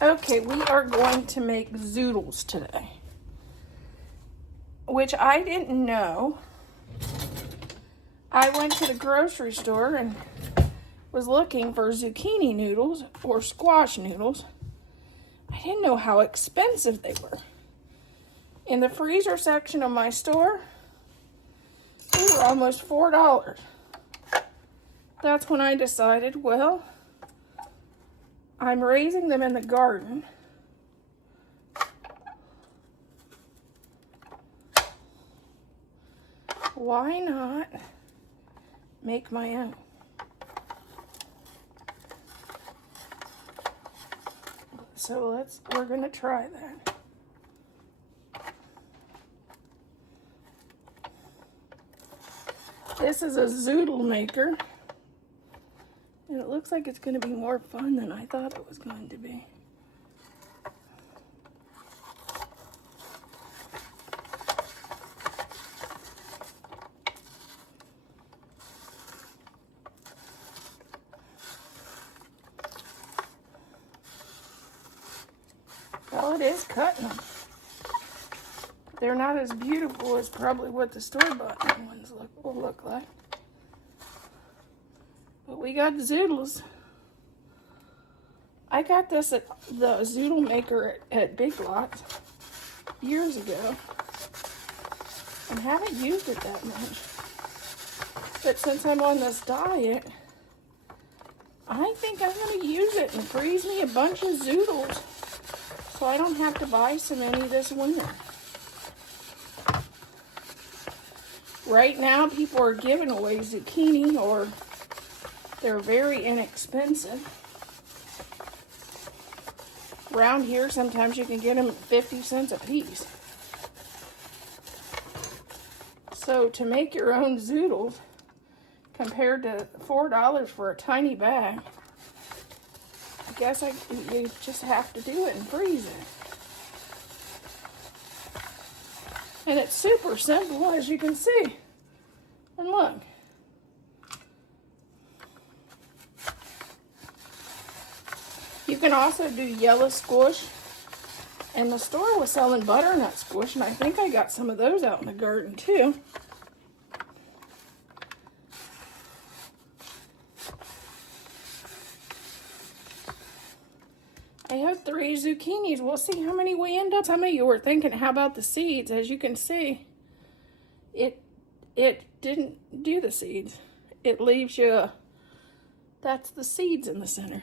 Okay, we are going to make zoodles today, which I didn't know. I went to the grocery store and was looking for zucchini noodles or squash noodles. I didn't know how expensive they were. In the freezer section of my store, they were almost $4. That's when I decided, well, I'm raising them in the garden. Why not make my own? So we're gonna try that. This is a zoodle maker, and it looks like it's gonna be more fun than I thought it was going to be. Well, it is cutting them. They're not as beautiful as probably what the store-bought ones will look like. But we got zoodles. I got this at the zoodle maker at Big Lots years ago and haven't used it that much. But since I'm on this diet, I think I'm going to use it and freeze me a bunch of zoodles so I don't have to buy so many this winter. Right now, people are giving away zucchini, or they're very inexpensive. Around here, sometimes you can get them at 50 cents a piece. So to make your own zoodles, compared to $4 for a tiny bag, I guess you just have to do it and freeze it. And it's super simple, as you can see. And look. You can also do yellow squish. And the store was selling butternut squish, and I think I got some of those out in the garden too. I have 3 zucchinis. We'll see how many we end up. Some of you were thinking, how about the seeds? As you can see, it didn't do the seeds. It leaves you, that's the seeds in the center.